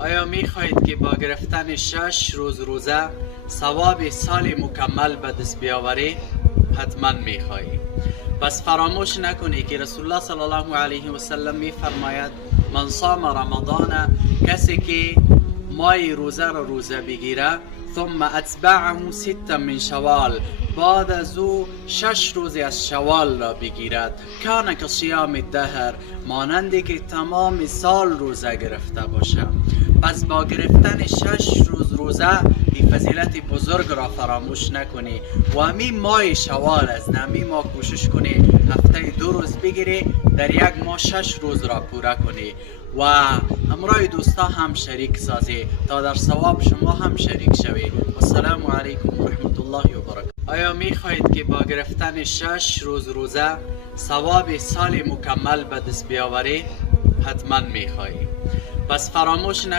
آیا می خواهید که با گرفتن 6 روز روزه ثواب سال مکمل به دست بیاوری؟ حتما می خواهید. پس فراموش نکنید که رسول الله صلی الله علیه و سلم می فرماید من صام رمضان، کسی که ماه روزه را روزه بگیره ثم اتبعه 6 من شوال، بعد از او 6 روز از شوال را بگیرد، کان که صیام الدهر، مانندی که تمام سال روزه گرفته باشه. پس با گرفتن 6 روز روزه این فضیلت بزرگ را فراموش نکنی و همین ماه شوال است. همین ماه کوشش کنی هفته 2 روز بگیری، در یک ماه 6 روز را پوره کنی و همراه دوستا هم شریک سازی تا در ثواب شما هم شریک شوی. السلام علیکم و رحمت الله و برکاته. آیا می خواهید که با گرفتن 6 روز روزه ثواب سال مکمل به دست بیاوری؟ حتما می خواهید. پس فراموش نکنید